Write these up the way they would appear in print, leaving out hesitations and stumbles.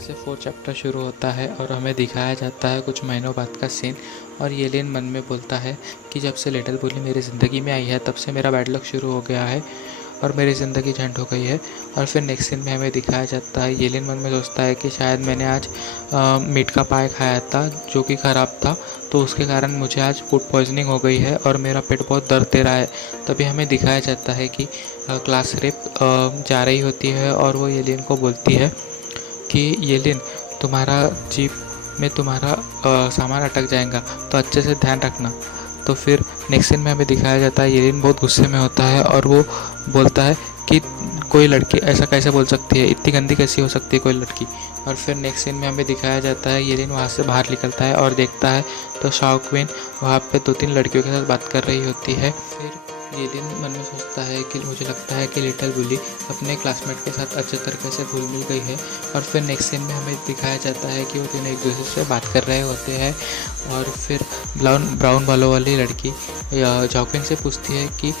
से 4 चैप्टर शुरू होता है और हमें दिखाया जाता है कुछ महीनों बाद का सीन। और येलिन मन में बोलता है कि जब से लिटिल बुली मेरी ज़िंदगी में आई है तब से मेरा बैड लक शुरू हो गया है और मेरी ज़िंदगी झंड हो गई है। और फिर नेक्स्ट सीन में हमें दिखाया जाता है येलिन मन में सोचता है कि शायद मैंने आज मीट का पाए खाया था जो कि ख़राब था, तो उसके कारण मुझे आज फूड पॉइजनिंग हो गई है और मेरा पेट बहुत दर्द दे रहा है। तभी हमें दिखाया जाता है कि क्लास रेप जा रही होती है और वो येलिन को बोलती है कि येलिन, तुम्हारा जीप में तुम्हारा सामान अटक जाएगा तो अच्छे से ध्यान रखना। तो फिर नेक्स्ट सीन में हमें दिखाया जाता है येलिन बहुत गुस्से में होता है और वो बोलता है कि कोई लड़की ऐसा कैसे बोल सकती है, इतनी गंदी कैसी हो सकती है कोई लड़की। और फिर नेक्स्ट सीन में हमें दिखाया जाता है येलिन वहाँ से बाहर निकलता है और देखता है तो शाओ क्वीन वहाँ पे 2-3 लड़कियों के साथ बात कर रही होती है। फिर येलिन मन में सोचता है कि मुझे लगता है कि लिटिल बुली अपने क्लासमेट के साथ अच्छे तरीके से घुल मिल गई है। और फिर नेक्स्ट सीन में हमें दिखाया जाता है कि वो तीनों एक दूसरे से बात कर रहे होते हैं। और फिर ब्राउन बालों वाली लड़की जॉक्विन से पूछती है कि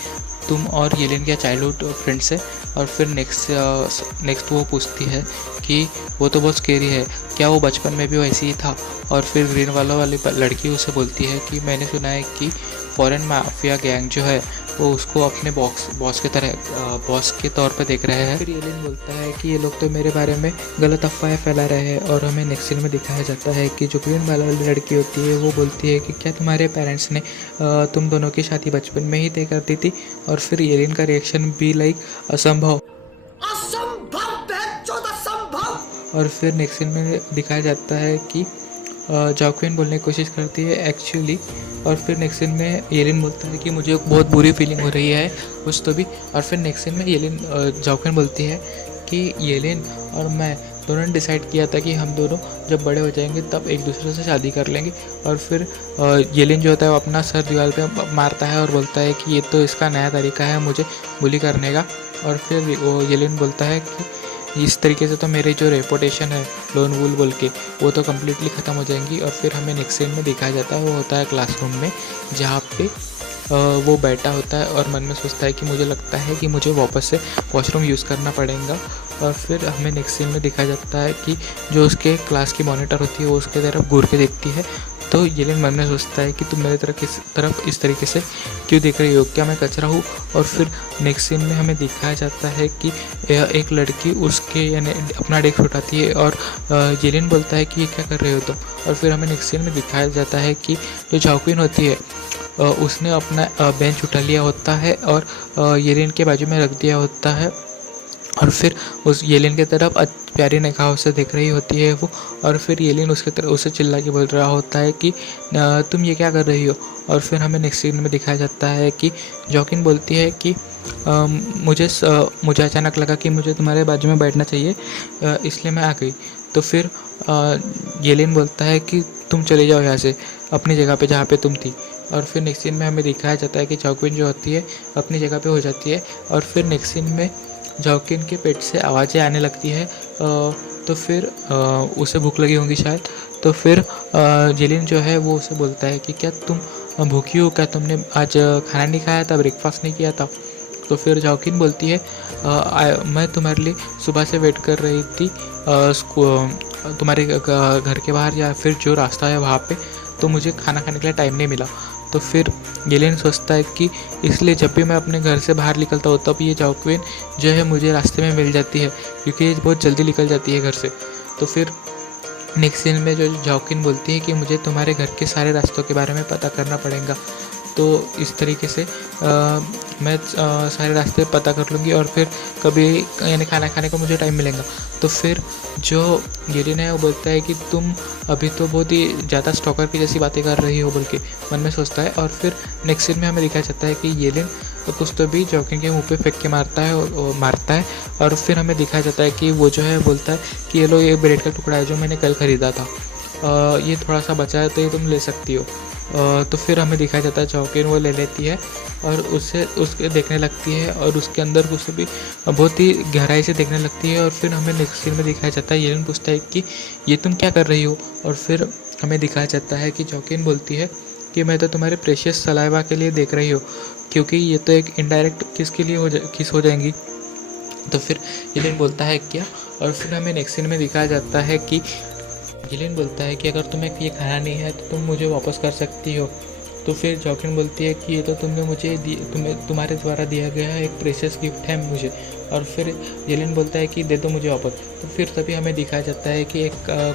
तुम और येलिन क्या चाइल्डहुड फ्रेंड्स है। और फिर नेक्स्ट वो पूछती है कि वो तो बहुत स्केरी है, क्या वो बचपन में भी वैसी ही था। और फिर ग्रीन वालों वाली लड़की उसे बोलती है कि मैंने सुना है कि फॉरेन माफिया गैंग जो है वो उसको अपने बॉस के तौर पे देख रहे हैं। फिर येलिन बोलता है कि ये लोग तो मेरे बारे में गलत अफवाहें फैला रहे हैं। और हमें नेक्स्ट सीन में दिखाया जाता है कि जो ग्रीन वाली लड़की होती है वो बोलती है कि क्या तुम्हारे पेरेंट्स ने तुम दोनों की शादी बचपन में ही तय कर दी थी। और फिर येलिन का रिएक्शन भी लाइक असंभव। और फिर नेक्स्ट सीन में दिखाया जाता है कि जॉक्विन बोलने की कोशिश करती है एक्चुअली। और फिर नेक्स्ट सीन में येलिन बोलता है कि मुझे बहुत बुरी फीलिंग हो रही है कुछ तो भी। और फिर नेक्स्ट सीन में जॉक्विन बोलती है कि येलिन और मैं दोनों ने डिसाइड किया था कि हम दोनों जब बड़े हो जाएंगे तब एक दूसरे से शादी कर लेंगे। और फिर येलिन जो होता है वो अपना सर दीवार पे मारता है और बोलता है कि ये तो इसका नया तरीका है मुझे बुली करने का। और फिर वो येलिन बोलता है कि इस तरीके से तो मेरी जो रेपुटेशन है लोन वूल बोल के वो तो कम्प्लीटली ख़त्म हो जाएंगी। और फिर हमें नेक्स्ट सीन में दिखाया जाता है वो होता है क्लासरूम में, जहाँ पे वो बैठा होता है और मन में सोचता है कि मुझे लगता है कि मुझे वापस से वॉशरूम यूज़ करना पड़ेगा। और फिर हमें नेक्स्ट सीन में दिखाया जाता है कि जो उसके क्लास की मॉनिटर होती है वो उसके तरफ घूर के देखती है। तो येलिन मन में सोचता है कि तुम मेरी तरफ इस तरीके से क्यों देख रही हो, क्या मैं कचरा हूँ। और फिर नेक्स्ट सीन में हमें दिखाया जाता है कि एक लड़की उसके यानी अपना डेस्क उठाती है और येलिन बोलता है कि ये क्या कर रहे हो तुम। और फिर हमें नेक्स्ट सीन में दिखाया जाता है कि जो जॉक्विन होती है उसने अपना बेंच उठा लिया होता है और येलिन के बाजू में रख दिया होता है। और फिर उस येलिन की तरफ प्यारी निगाहों से देख रही होती है वो। और फिर येलिन उसके तरफ उसे चिल्ला के बोल रहा होता है कि तुम ये क्या कर रही हो। और फिर हमें नेक्स्ट सीन में दिखाया जाता है कि जॉक्विन बोलती है कि मुझे अचानक लगा कि मुझे तुम्हारे बाजू में बैठना चाहिए, इसलिए मैं आ गई। तो फिर येलिन बोलता है कि तुम चले जाओ यहाँ से अपनी जगह पे जहाँ पे तुम थी। और फिर नेक्स्ट सीन में हमें दिखाया जाता है कि जॉक्विन जो होती है अपनी जगह पे हो जाती है। और फिर नेक्स्ट सीन में जॉक्विन के पेट से आवाज़ें आने लगती है। तो फिर उसे भूख लगी होंगी शायद। तो फिर येलिन जो है वो उसे बोलता है कि क्या तुम भूखी हो, क्या तुमने आज खाना नहीं खाया था, ब्रेकफास्ट नहीं किया था। तो फिर जॉक्विन बोलती है मैं तुम्हारे लिए सुबह से वेट कर रही थी तुम्हारे घर के बाहर या फिर जो रास्ता है वहाँ पे, तो मुझे खाना खाने के लिए टाइम नहीं मिला। तो फिर येलिन सोचता है कि इसलिए जब भी मैं अपने घर से बाहर निकलता हूँ तब ये जॉक्विन जो है मुझे रास्ते में मिल जाती है, क्योंकि ये बहुत जल्दी निकल जाती है घर से। तो फिर नेक्स्ट सीन में जो जॉक्विन बोलती है कि मुझे तुम्हारे घर के सारे रास्तों के बारे में पता करना पड़ेगा। तो इस तरीके से मैं सारे रास्ते पता कर लूँगी और फिर कभी यानी खाना खाने को मुझे टाइम मिलेगा। तो फिर जो येलिन है वो बोलता है कि तुम अभी तो बहुत ही ज़्यादा स्टॉकर की जैसी बातें कर रही हो बोल के मन में सोचता है। और फिर नेक्स्ट सीन में हमें दिखाया जाता है कि येलिन कुछ तो भी जॉक्विन के मुंह पे फेंक के मारता है। और फिर हमें दिखाया जाता है कि वो जो है बोलता है कि ये लो, ये ब्रेड का टुकड़ा है जो मैंने कल ख़रीदा था, ये थोड़ा सा बचा है तो ये तुम ले सकती हो। तो फिर हमें दिखाया जाता है जॉक्विन वो ले लेती है और उसके देखने लगती है और उसके अंदर कुछ भी बहुत ही गहराई से देखने लगती है। और फिर हमें नेक्स्ट सीन में दिखाया जाता है येलिन पूछता है कि ये तुम क्या कर रही हो। और फिर हमें दिखाया जाता है कि जॉक्विन बोलती है कि मैं तो तुम्हारे प्रेशियस सलाइवा के लिए देख रही हूँ, क्योंकि ये तो एक इनडायरेक्ट किस के लिए किस हो जाएंगी। तो फिर एलियन बोलता है क्या, और फिर हमें नेक्स्ट सीन में दिखाया जाता है कि एलियन बोलता है कि अगर तुम्हें ये खाना नहीं है तो तुम मुझे वापस कर सकती हो। तो फिर जॉकिन बोलती है कि ये तो तुमने मुझे तुम्हारे द्वारा दिया गया एक प्रेशियस गिफ्ट है मुझे। और फिर एलियन बोलता है कि दे दो मुझे वापस। तो फिर तभी हमें दिखाया जाता है कि एक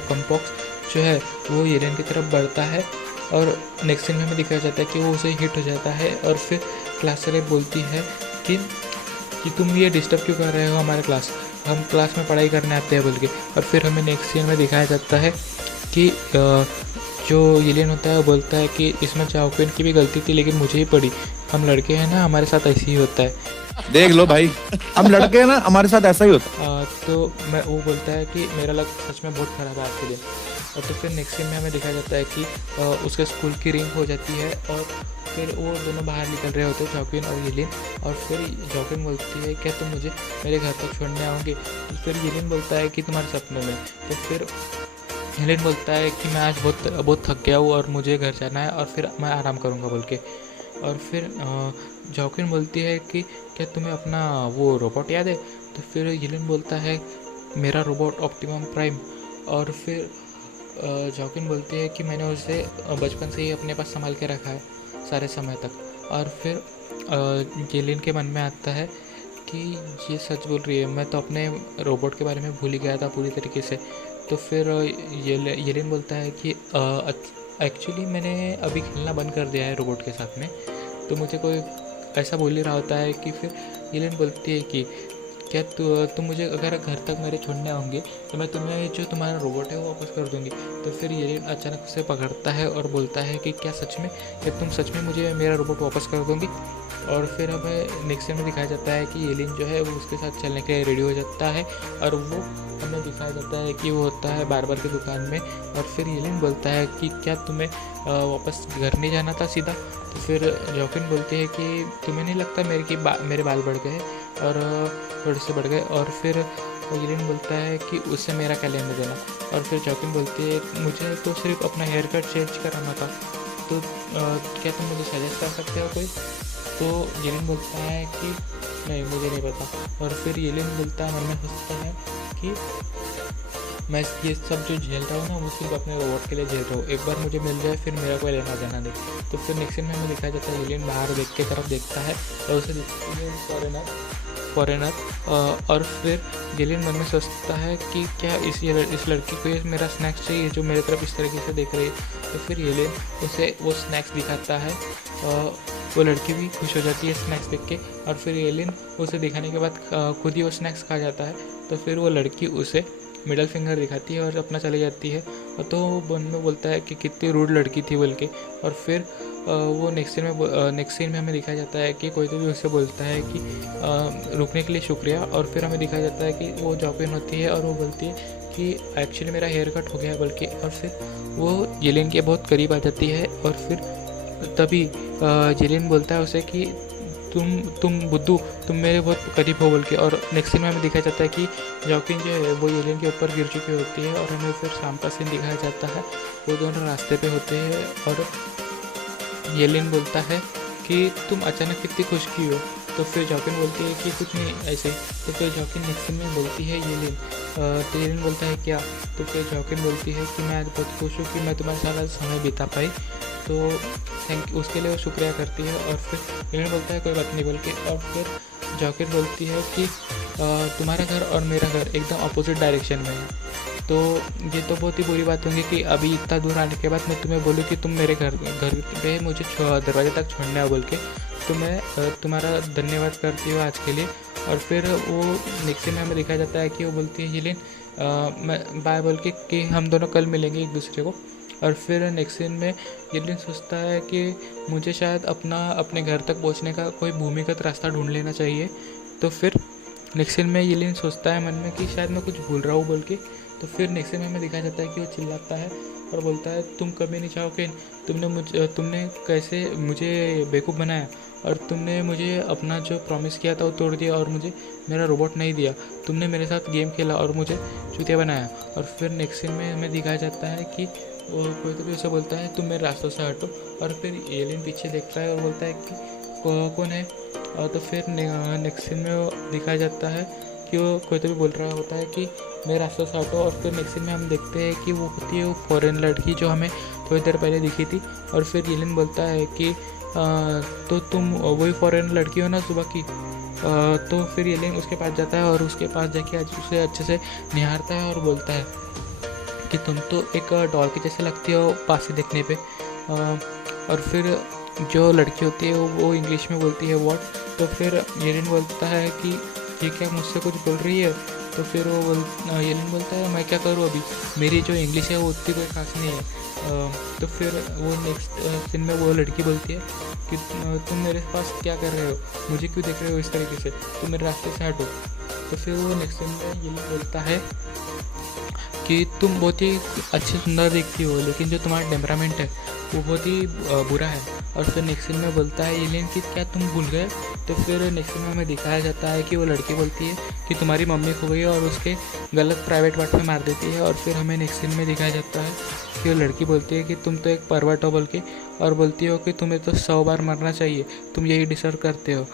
कॉम्पॉक्स जो है वो एलियन की तरफ बढ़ता है, और नेक्स्ट सीन में हमें दिखाया जाता है कि वो उसे हिट हो जाता है। और फिर क्लास रेप बोलती है कि तुम ये डिस्टर्ब क्यों कर रहे हो हमारे क्लास, हम क्लास में पढ़ाई करने आते हैं बोल के। और फिर हमें नेक्स्ट सीन में दिखाया जाता है कि जो एलियन होता है वो बोलता है कि इसमें चाओक्विन की भी गलती थी लेकिन मुझे ही पड़ी, हम लड़के हैं ना, हमारे साथ ऐसे ही होता है। देख लो भाई, हम लड़के हैं ना, हमारे साथ ऐसा ही होता है। तो वो बोलता है कि मेरा लक सच में बहुत ख़राब है आज के दिन। और तो फिर नेक्स्ट सीन में हमें दिखाया जाता है कि उसके स्कूल की रिंग हो जाती है, और फिर वो दोनों बाहर निकल रहे होते हैं, जॉकिन और एलियन। और फिर जॉकिन बोलती है क्या तुम मुझे मेरे घर तक छोड़ने आओगे। तो फिर एलियन बोलता है कि तुम्हारे सपनों में। तो फिर एलियन बोलता है कि मैं आज बहुत थक गया हूँ और मुझे घर जाना है और फिर मैं आराम करूँगा बोल के। और फिर जॉकिन बोलती है कि क्या तुम्हें अपना वो रोबोट याद है। तो फिर एलियन बोलता है मेरा रोबोट ऑप्टिमम प्राइम। और फिर जॉकिन बोलती है कि मैंने उसे बचपन से ही अपने पास संभाल के रखा है सारे समय तक। और फिर एलियन के मन में आता है कि ये सच बोल रही है, मैं तो अपने रोबोट के बारे में भूल ही गया था पूरी तरीके से। तो फिर एलियन बोलता है कि एक्चुअली मैंने अभी खेलना बंद कर दिया है रोबोट के साथ में। तो मुझे कोई ऐसा बोल ही रहा होता है कि फिर एलियन बोलती है कि क्या तुम मुझे अगर घर तक मेरे छोड़ने आओगे तो मैं तुम्हें जो तुम्हारा रोबोट है वो वापस कर दूंगी। तो फिर एलियन अचानक उसे पकड़ता है और बोलता है कि क्या तुम सच में मुझे मेरा रोबोट वापस कर दोगी। और फिर हमें नेक्स्ट में दिखाया जाता है कि एलियन जो है वो उसके साथ चलने के लिए रेडी हो जाता है, और वो हमें दिखाया जाता है कि वो होता है बार्बर की दुकान में। और फिर एलियन बोलता है कि क्या तुम्हें वापस घर नहीं जाना था सीधा। तो फिर जॉकिन बोलती है कि तुम्हें नहीं लगता मेरे बाल बढ़ गए और थोड़े से बढ़ गए। और फिर एलियन बोलता है कि उससे मेरा क्या लेना देना। और फिर जॉकिन बोलती है मुझे तो सिर्फ अपना हेयर कट चेंज कराना था, तो क्या तुम मुझे सजेस्ट कर सकते हो कोई। तो एलियन बोलता है कि नहीं मुझे नहीं पता। और फिर एलियन बोलता है, मन में सोचता है कि मैं ये सब जो झेल रहा हूँ ना वो सिर्फ अपने रोबोट के लिए झेल रहा हूँ, एक बार मुझे मिल जाए फिर मेरा कोई लेना देना दे। तो फिर नेक्स्ट में हमें दिखाया जाता है एलियन बाहर देख के तरफ देखता है और उसे दिखती है फॉरेनर। और फिर एलियन मन में सोचता है कि क्या इस लड़की को ये मेरा स्नैक्स चाहिए जो मेरे तरफ इस तरीके से देख रही है। तो फिर एलियन उसे वो स्नैक्स दिखाता है, वो लड़की भी खुश हो जाती है स्नैक्स देख के। और फिर एलियन उसे दिखाने के बाद खुद ही वो स्नैक्स खा जाता है। तो फिर वो लड़की उसे मिडल फिंगर दिखाती है और अपना चली जाती है। तो वो मन में बोलता है कि कितनी रूड लड़की थी बोल के। और फिर वो नेक्स्ट सीन में हमें दिखाया जाता है कि कोई तो भी उससे बोलता है कि रुकने के लिए शुक्रिया। और फिर हमें दिखाया जाता है कि वो जॉकिन होती है और वो बोलती है कि एक्चुअली मेरा हेयर कट हो गया है बल्कि। और फिर वो एलियन के बहुत करीब आ जाती है। और फिर तभी एलियन बोलता है उसे कि तुम बुद्धू, तुम मेरे बहुत करीब हो बोल के। और नेक्स्ट सीन में हमें दिखाया जाता है कि जॉकिन जो है वो एलियन के ऊपर गिर चुकी होती है। और हमें फिर शाम का सीन दिखाया जाता है, वो दोनों रास्ते पे होते हैं। और एलियन बोलता है कि तुम अचानक कितनी खुश की हो। तो फिर जॉकिन बोलती है कि कुछ नहीं ऐसे। तो फिर जॉकिन नेक्स्ट सीन में बोलती है एलियन, तो एलियन बोलता है क्या। तो फिर जॉकिन बोलती है कि मैं आज बहुत खुश हूँ कि मैं तुम्हारे साथ समय बिता पाई, तो थैंक यू, उसके लिए वो शुक्रिया करती है। और फिर एलियन बोलता है कोई बात नहीं बोल के। और फिर जॉकिन बोलती है कि तुम्हारा घर और मेरा घर एकदम अपोजिट डायरेक्शन में है, तो ये तो बहुत ही बुरी बात होगी कि अभी इतना दूर आने के बाद मैं तुम्हें बोलूँ कि तुम मेरे घर पे मुझे दरवाजे तक छोड़ने आओ बोल के। तो मैं तुम्हारा धन्यवाद करती हूँ आज के लिए। और फिर वो नेक्स्ट में हमें दिखाया जाता है कि वो बोलती है एलियन मैं बाय बोल के कि हम दोनों कल मिलेंगे एक दूसरे को। और फिर नेक्स्ट सीन में एलियन सोचता है कि मुझे शायद अपने घर तक पहुंचने का कोई भूमिगत रास्ता ढूंढ लेना चाहिए। तो फिर नेक्स्ट सीन में एलियन सोचता है मन में कि शायद मैं कुछ भूल रहा हूँ बोल के। तो फिर नेक्स्ट सीन में हमें दिखाया जाता है कि वो चिल्लाता है और बोलता है तुम कभी नहीं चाहोगे, तुमने कैसे मुझे बेवकूफ़ बनाया और तुमने मुझे अपना जो प्रॉमिस किया था वो तोड़ दिया और मुझे मेरा रोबोट नहीं दिया, तुमने मेरे साथ गेम खेला और मुझे चूतिया बनाया। और फिर नेक्स्ट सीन में हमें दिखाया जाता है कि वो कोई तो भी उसे बोलता है तुम मेरे रास्तों से हटो। और फिर एलियन पीछे देखता है और बोलता है कि कौन है। और तो फिर नेक्स्ट सीन में वो दिखाया जाता है कि वो कोई तो भी बोल रहा होता है कि मेरे रास्ते से हटो, और फिर नेक्स्ट सीन में हम देखते हैं कि वो होती है वो फॉरेन लड़की जो हमें थोड़ी देर पहले दिखी थी। और फिर येलेन बोलता है कि तो तुम वही फॉरेन लड़की हो ना सुबह की। तो फिर येलेन उसके पास जाता है और उसके पास जाके उसे अच्छे से निहारता है और बोलता है कि तुम तो एक डॉल के जैसे लगती हो पास से देखने पे। और फिर जो लड़की होती है वो इंग्लिश में बोलती है व्हाट। तो फिर येलेन बोलता है कि ये क्या मुझसे कुछ बोल रही है। तो फिर येलेन बोलता है मैं क्या करूँ अभी, मेरी जो इंग्लिश है वो उतनी कोई खास नहीं है। तो फिर वो नेक्स्ट सीन में वो लड़की बोलती है कि तुम मेरे पास क्या कर रहे हो, मुझे क्यों देख रहे हो इस तरीके से, तुम मेरे रास्ते से हटो। तो फिर वो नेक्स्ट सीन में येलेन बोलता है कि तुम बहुत ही अच्छी सुंदर दिखती हो, लेकिन जो तुम्हारा टेम्परामेंट है वो बहुत ही बुरा है। और फिर नेक्स्ट सीन में बोलता है येलेन कि क्या तुम भूल गए। तो फिर नेक्स्ट सीन में हमें दिखाया जाता है कि वो लड़की बोलती है कि तुम्हारी मम्मी खो गई और उसके गलत प्राइवेट पार्ट में मार देती है। और फिर हमें नेक्स्ट सीन में दिखाया जाता है कि वो लड़की बोलती है कि तुम तो एक परवट हो बोल के, और बोलती हो कि तुम्हें तो 100 बार मरना चाहिए, तुम यही डिजर्व करते हो,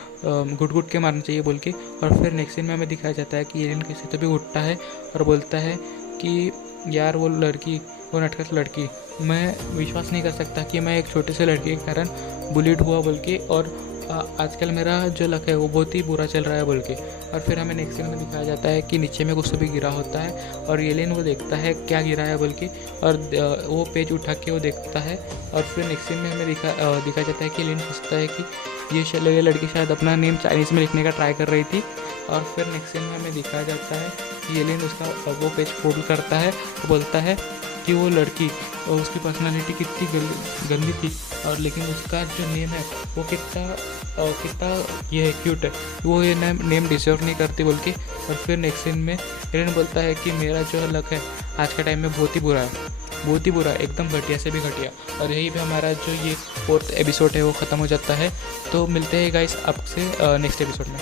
घुट घुट के मारना चाहिए बोल के। और फिर नेक्स्ट सीन में हमें दिखाया जाता है कि येलेन किसी तो भी उठता है और बोलता है कि यार वो लड़की, वो नटखट लड़की, मैं विश्वास नहीं कर सकता कि मैं एक छोटे से लड़के के कारण बुलिड हुआ बोल के, और आजकल मेरा जो लक है वो बहुत ही बुरा चल रहा है बोल के। और फिर हमें नेक्स्ट सीन में दिखाया जाता है कि नीचे में कुछ तो भी गिरा होता है और येलेन वो देखता है क्या गिरा है बोल के, और वो पेज उठा के वो देखता है। और फिर नेक्स्ट सीन में हमें दिखाया जाता है कि येलेन सोचता है कि ये लड़की शायद अपना नेम चाइनीज़ में लिखने का ट्राई कर रही थी। और फिर नेक्स्ट सीन में हमें दिखाया जाता है कि येलेन उसका वो पेज फोल्ड करता है, बोलता है कि वो लड़की और उसकी पर्सनालिटी कितनी गंदी थी, और लेकिन उसका जो नेम है वो कितना ये है क्यूट है, वो ये नेम डिजर्व नहीं करती बोल के। और फिर नेक्स्ट सीन में येलेन बोलता है कि मेरा जो लक है आज के टाइम में बहुत ही बुरा है, बहुत ही बुरा, एकदम घटिया से भी घटिया। और यही पे हमारा जो ये 4th एपिसोड है वो ख़त्म हो जाता है। तो मिलते हैं गाइस आपसे नेक्स्ट एपिसोड में।